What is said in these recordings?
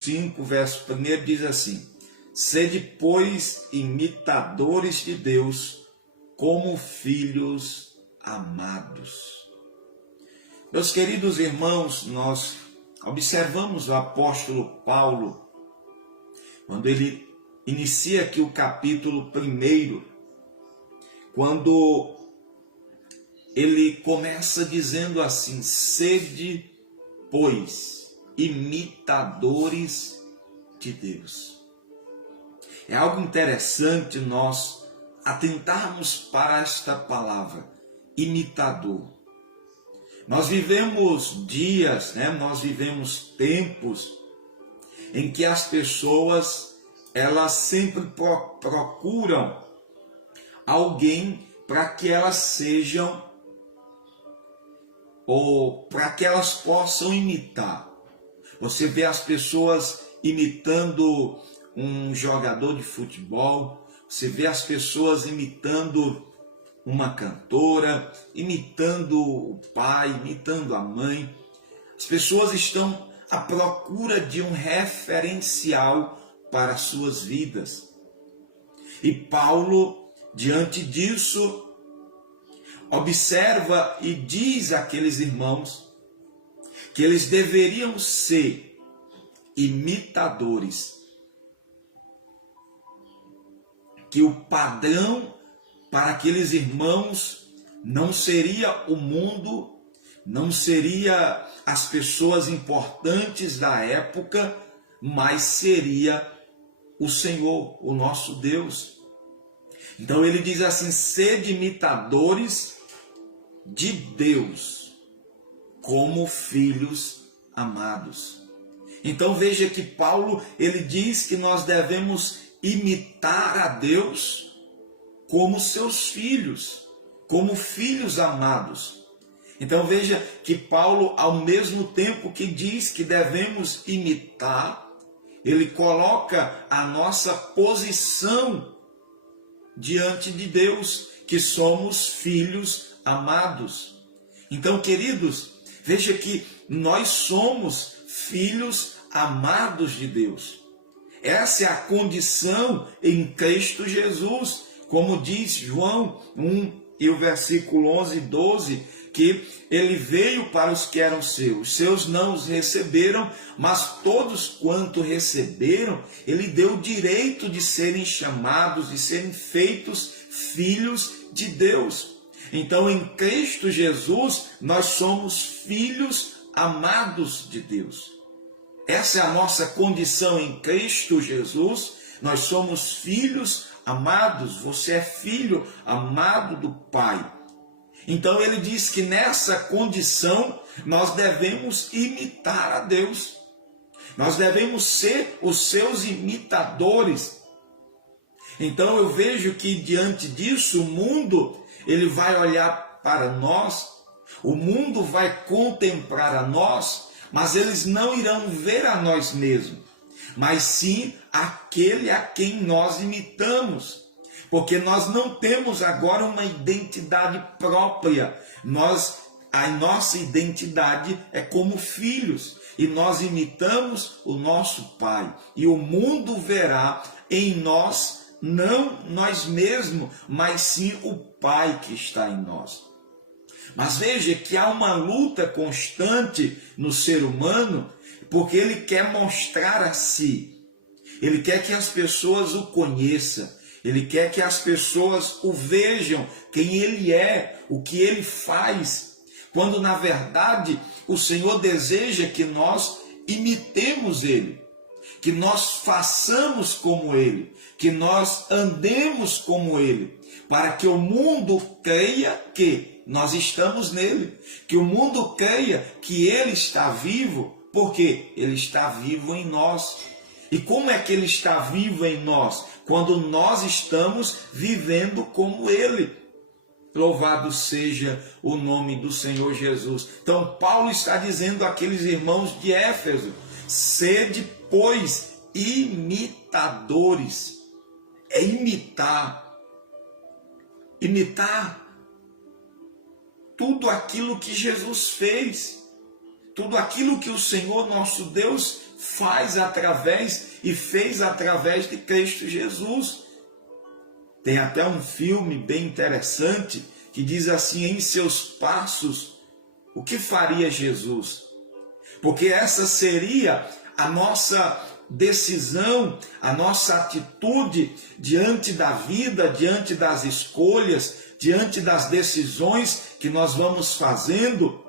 5, verso 1 diz assim: sede, pois, imitadores de Deus, como filhos amados. Meus queridos irmãos, nós observamos o apóstolo Paulo, quando ele inicia aqui o capítulo 1, quando ele começa dizendo assim: sede, pois, imitadores de Deus. É algo interessante nós atentarmos para esta palavra, imitador. Nós vivemos dias, nós vivemos tempos em que as pessoas, elas sempre procuram alguém para que elas sejam, ou para que elas possam imitar. Você vê as pessoas imitando um jogador de futebol, você vê as pessoas imitando uma cantora, imitando o pai, imitando a mãe. As pessoas estão à procura de um referencial para as suas vidas. E Paulo, diante disso, observa e diz àqueles irmãos que eles deveriam ser imitadores, que o padrão para aqueles irmãos não seria o mundo, não seria as pessoas importantes da época, mas seria o Senhor, o nosso Deus. Então ele diz assim: sede imitadores de Deus, como filhos amados. Então veja que Paulo, ele diz que nós devemos imitar a Deus como seus filhos, como filhos amados. Então veja que Paulo, ao mesmo tempo que diz que devemos imitar, ele coloca a nossa posição diante de Deus, que somos filhos amados. Então, queridos, veja que nós somos filhos amados de Deus. Essa é a condição em Cristo Jesus, como diz João 1 e o versículo 11 e 12, que ele veio para os que eram seus não os receberam, mas todos quanto receberam, ele deu o direito de serem chamados, de serem feitos filhos de Deus. Então, em Cristo Jesus, nós somos filhos amados de Deus. Essa é a nossa condição em Cristo Jesus. Nós somos filhos amados. Você é filho amado do Pai. Então, ele diz que nessa condição, nós devemos imitar a Deus. Nós devemos ser os seus imitadores. Então, eu vejo que diante disso, o mundo, ele vai olhar para nós, o mundo vai contemplar a nós, mas eles não irão ver a nós mesmos, mas sim aquele a quem nós imitamos, porque nós não temos agora uma identidade própria, a nossa identidade é como filhos, e nós imitamos o nosso Pai, e o mundo verá em nós, não nós mesmos, mas sim o Pai que está em nós. Mas veja que há uma luta constante no ser humano, porque ele quer mostrar a si. Ele quer que as pessoas o conheçam. Ele quer que as pessoas o vejam, quem ele é, o que ele faz. Quando na verdade o Senhor deseja que nós imitemos ele, que nós façamos como ele, que nós andemos como ele, para que o mundo creia que nós estamos nele, que o mundo creia que ele está vivo, porque ele está vivo em nós. E como é que ele está vivo em nós? Quando nós estamos vivendo como ele. Louvado seja o nome do Senhor Jesus. Então Paulo está dizendo àqueles irmãos de Éfeso: sede, pois, imitadores. É imitar. Imitar tudo aquilo que Jesus fez, tudo aquilo que o Senhor nosso Deus faz através e fez através de Cristo Jesus. Tem até um filme bem interessante que diz assim: em seus passos, o que faria Jesus? Porque essa seria a nossa decisão, a nossa atitude diante da vida, diante das escolhas, diante das decisões que nós vamos fazendo.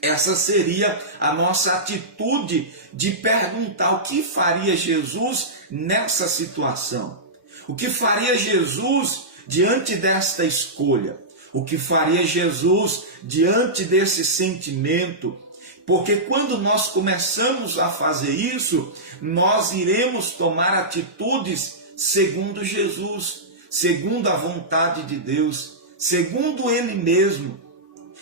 Essa seria a nossa atitude de perguntar o que faria Jesus nessa situação. O que faria Jesus diante desta escolha? O que faria Jesus diante desse sentimento? Porque quando nós começamos a fazer isso, nós iremos tomar atitudes segundo Jesus, segundo a vontade de Deus, segundo Ele mesmo.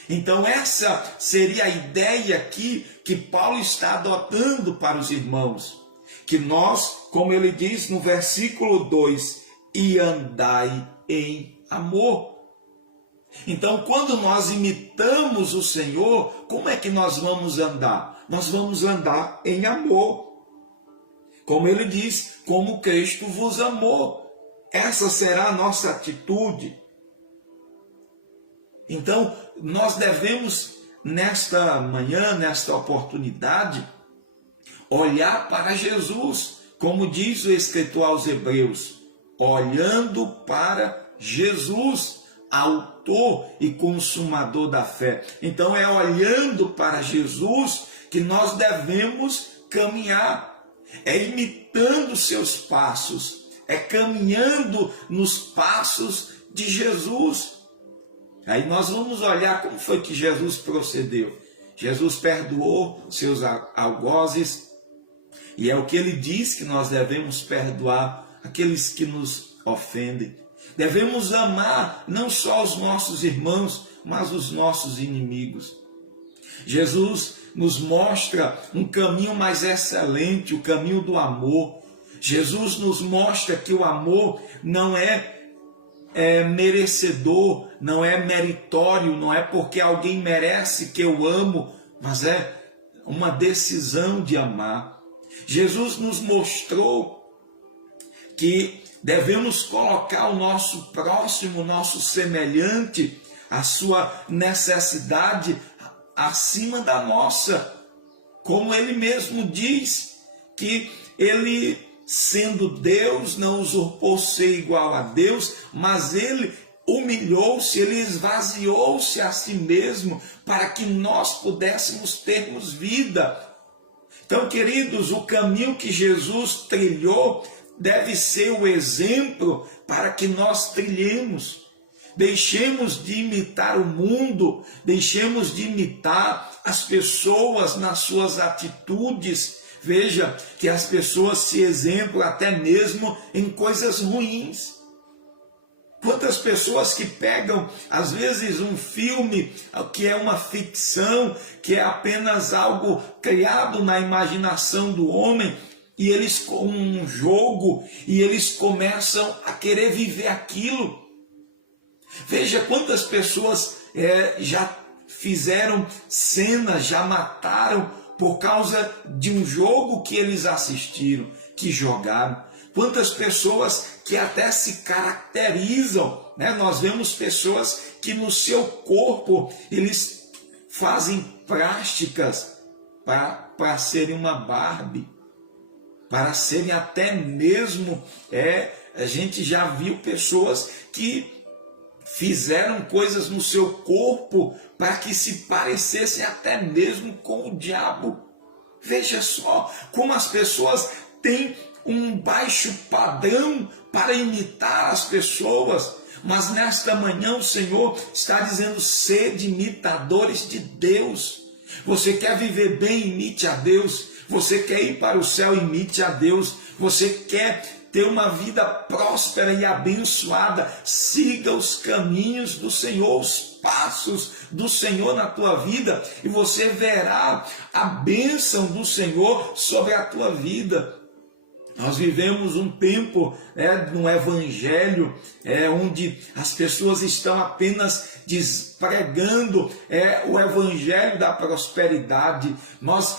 Então essa seria a ideia aqui que Paulo está adotando para os irmãos. Que nós, como ele diz no versículo 2, e andai em amor. Então, quando nós imitamos o Senhor, como é que nós vamos andar? Nós vamos andar em amor. Como ele diz, como Cristo vos amou. Essa será a nossa atitude. Então, nós devemos, nesta manhã, nesta oportunidade, olhar para Jesus, como diz o escritor aos Hebreus, olhando para Jesus, autor e consumador da fé. Então é olhando para Jesus que nós devemos caminhar, é imitando seus passos, é caminhando nos passos de Jesus. Aí nós vamos olhar como foi que Jesus procedeu. Jesus perdoou seus algozes, e é o que ele diz que nós devemos perdoar aqueles que nos ofendem. Devemos amar não só os nossos irmãos, mas os nossos inimigos. Jesus nos mostra um caminho mais excelente, o caminho do amor. Jesus nos mostra que o amor não é merecedor, não é meritório, não é porque alguém merece que eu amo, mas é uma decisão de amar. Jesus nos mostrou que devemos colocar o nosso próximo, o nosso semelhante, a sua necessidade acima da nossa. Como ele mesmo diz, que ele, sendo Deus, não usurpou ser igual a Deus, mas ele humilhou-se, ele esvaziou-se a si mesmo, para que nós pudéssemos termos vida. Então, queridos, o caminho que Jesus trilhou deve ser o exemplo para que nós trilhemos. Deixemos de imitar o mundo, deixemos de imitar as pessoas nas suas atitudes. Veja que as pessoas se exemplam até mesmo em coisas ruins. Quantas pessoas que pegam, às vezes, um filme que é uma ficção, que é apenas algo criado na imaginação do homem, e eles com um jogo, e eles começam a querer viver aquilo. Veja quantas pessoas já fizeram cenas, já mataram por causa de um jogo que eles assistiram, que jogaram. Quantas pessoas que até se caracterizam, né? Nós vemos pessoas que no seu corpo eles fazem plásticas para serem uma Barbie, para serem até mesmo, a gente já viu pessoas que fizeram coisas no seu corpo para que se parecessem até mesmo com o diabo. Veja só como as pessoas têm um baixo padrão para imitar as pessoas, mas nesta manhã o Senhor está dizendo: sede imitadores de Deus. Você quer viver bem, imite a Deus. Você quer ir para o céu, imite a Deus. Você quer ter uma vida próspera e abençoada, siga os caminhos do Senhor, os passos do Senhor na tua vida, e você verá a bênção do Senhor sobre a tua vida. Nós vivemos um tempo no Evangelho onde as pessoas estão apenas pregando o Evangelho da prosperidade. Nós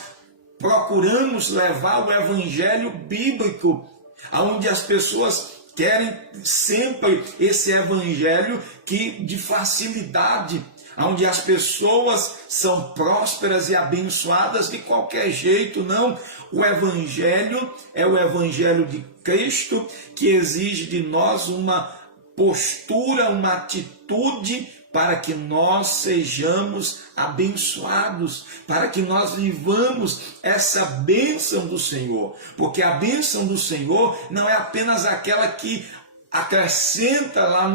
procuramos levar o evangelho bíblico, onde as pessoas querem sempre esse evangelho de facilidade, onde as pessoas são prósperas e abençoadas de qualquer jeito. Não, o evangelho é o evangelho de Cristo, que exige de nós uma postura, uma atitude para que nós sejamos abençoados, para que nós vivamos essa bênção do Senhor, porque a bênção do Senhor não é apenas aquela que acrescenta lá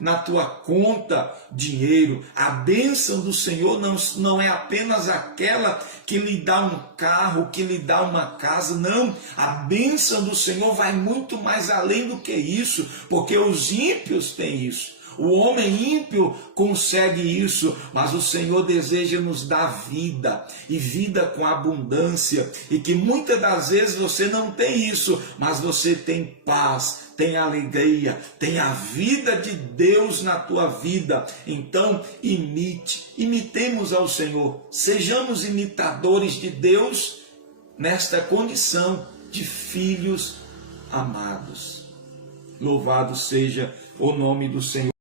na tua conta dinheiro. A bênção do Senhor não é apenas aquela que lhe dá um carro, que lhe dá uma casa. Não, a bênção do Senhor vai muito mais além do que isso, porque os ímpios têm isso. O homem ímpio consegue isso, mas o Senhor deseja nos dar vida, e vida com abundância, e que muitas das vezes você não tem isso, mas você tem paz, tem alegria, tem a vida de Deus na tua vida. Então imitemos ao Senhor, sejamos imitadores de Deus nesta condição de filhos amados. Louvado seja o nome do Senhor.